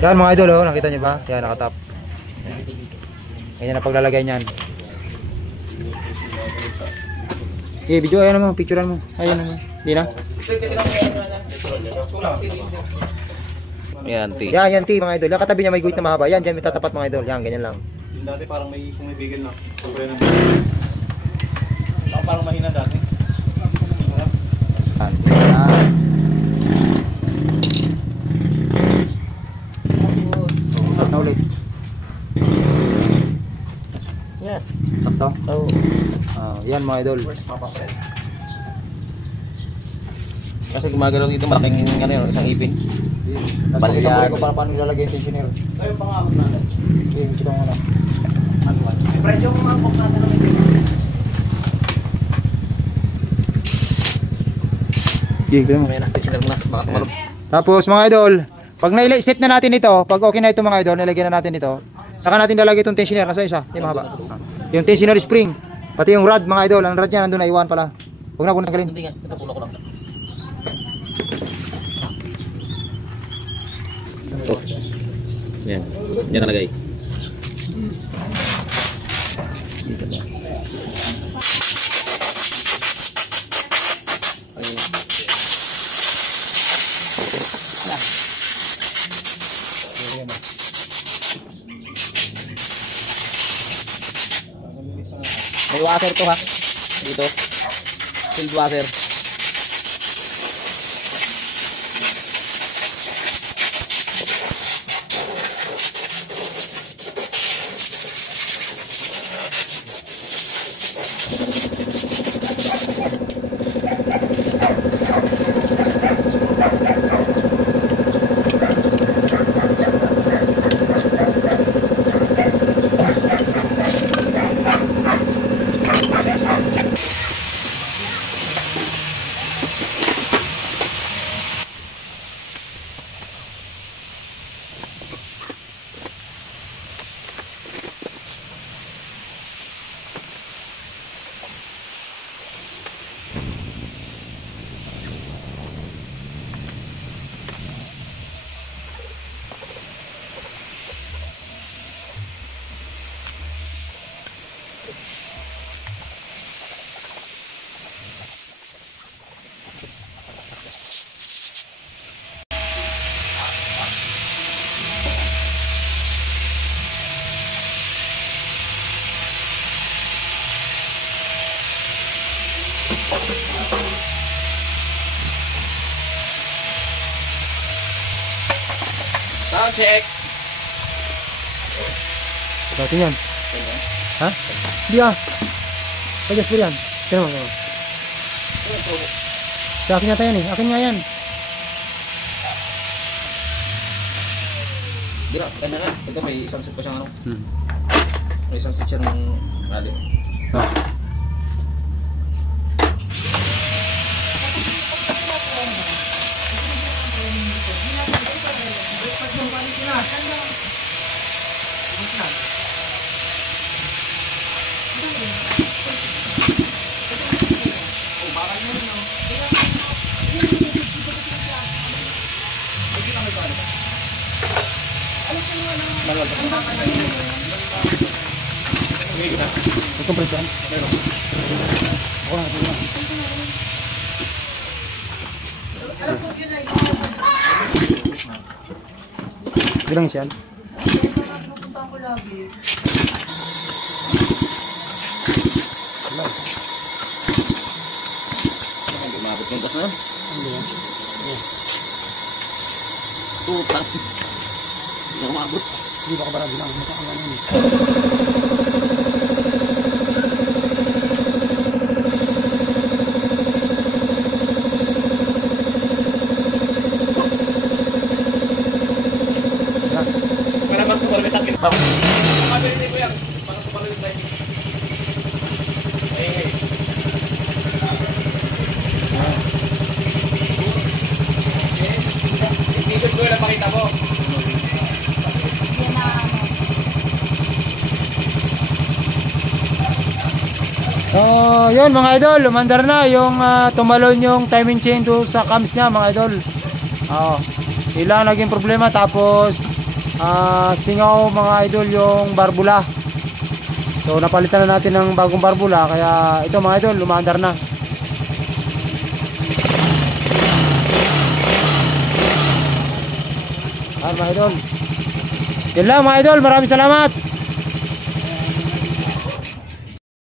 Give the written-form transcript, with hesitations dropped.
Yan mga idol, oh, nakita nyo ba? Yan, nakatap. Ganyan na paglalagay niyan. Okay, video, ayan naman, picturean mo. Ayan naman, hindi na. Yan, T. Yan, T mga idol. Yung katabi niya may guhit na mahaba. Yan, dyan may tatapat mga idol. Yan, ganyan lang. Yung dati parang may kumibigil na. Parang mahina dati. Yan. Yan. Tapos na ulit. Yan. Sakto? So, yan mga idol. kasi gumagalaw dito malaking ano yun, isang ipin. Tapos pakita mo rin kung paano nilalagay yung tensioner. Kayo pangamot natin. Okay, kita mo muna. Friend, yung mga box natin ng ipin. Okay, kita mo. May tensioner muna, baka tumalog. Tapos mga idol, pag set na natin ito, pag okay na ito mga idol, nilagyan na natin ito. Saka natin lalagay itong tensioner kasi isa, yung mahaba. Yung tensioner spring, pati yung rod mga idol, ang rod niya nandun na iwan pala. Huwag na tanggalin. Hindi nga, ito pulo ko lang. Oh. Yan. Yan nalagay. Dito na. May washer to ha. Dito. Field washer. Sound check. Dati yan. Ha? Hindi ah. Pagkas po yan. Kaya mo. Sa akin yata yan eh. Akin nga yan. Dira, kanya nga. Ito may isang supo siyang ano. May isang switcher ng radio. Kompresan. Ako lang ito. Bilang siyan. Umabot yung gas na yun. Tutang. Hindi na umabot. Hindi ba ka barang bilang? Matakangan yun. Pagkakabilitin ko yan. Pagkakabilitin ko yan. T-shirt ko yung napakita mo. So, yun mga idol, umandar na yung tumalon yung timing chain doon sa cams niya mga idol. Oo. Ilang naging problema, tapos singaw mga idol yung barbula. So napalitan na natin ng bagong barbula, kaya ito mga idol, lumaandar na. Mga idol. Yan lang mga idol, maraming salamat.